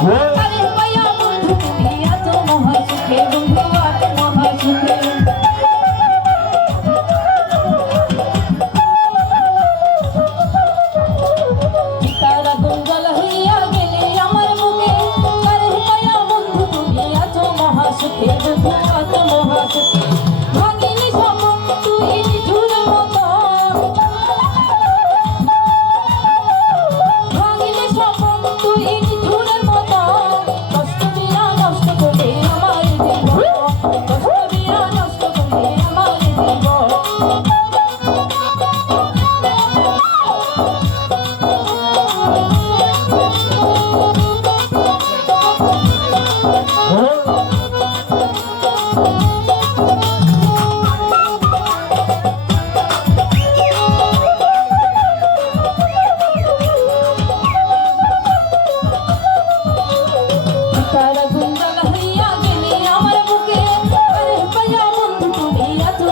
Whoa.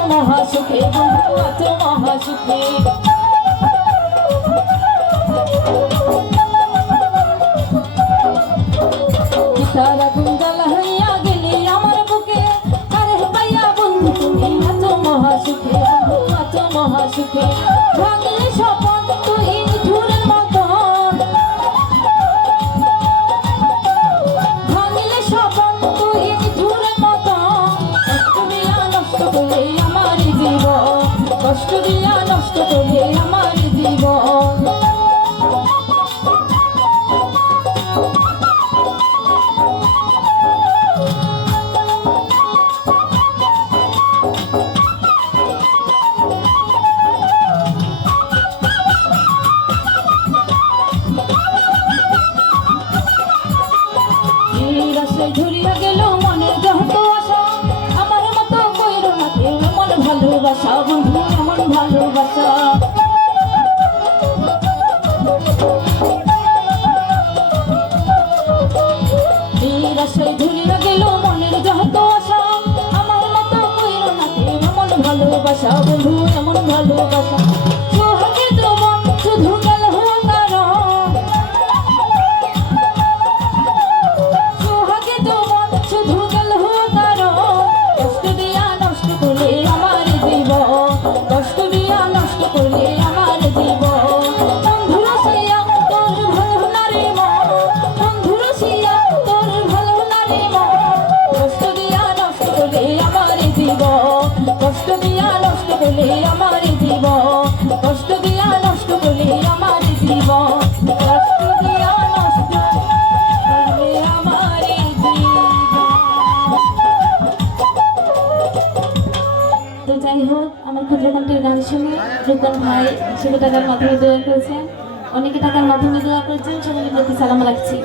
এত মহা সুখে বন্ধু এত মহা সুখে তারা গুঞ্জল হইয়া গেলে আমার বুকে। আরে পায়া বন্ধু, তুমি এত মহা বন্ধু এত মহা করে আমার জীবন ধরিয়া গেল মনের যত আশা আমার মতো কইরো না, কেউ এমন ভালোবাসা, বন্ধু, এমন ভালোবাসা। ভালোবাসা বন্ধু, এমন ভালোবাসা। সোহাগে তোমার শুধু গেল কারণ সোহাগে তোমার শুধু গেল তারো কষ্ট দিয়া নষ্ট করলে আমার জীবন, কষ্ট দিয়া নষ্ট করলে করলে আমার জীবন কষ্ট দিয়া নষ্ট করলে আমার জীবন কষ্ট দিয়া নষ্ট তো যাই হোক, আমার ক্ষুদ্রকণ্ঠের গান শুনে রূপন ভাই শুধু টাকার মাধ্যমে দোয়া করেছেন। অনেকে টাকার মাধ্যমে দোয়া করেছেন সবাই প্রতি সালাম রাখছি।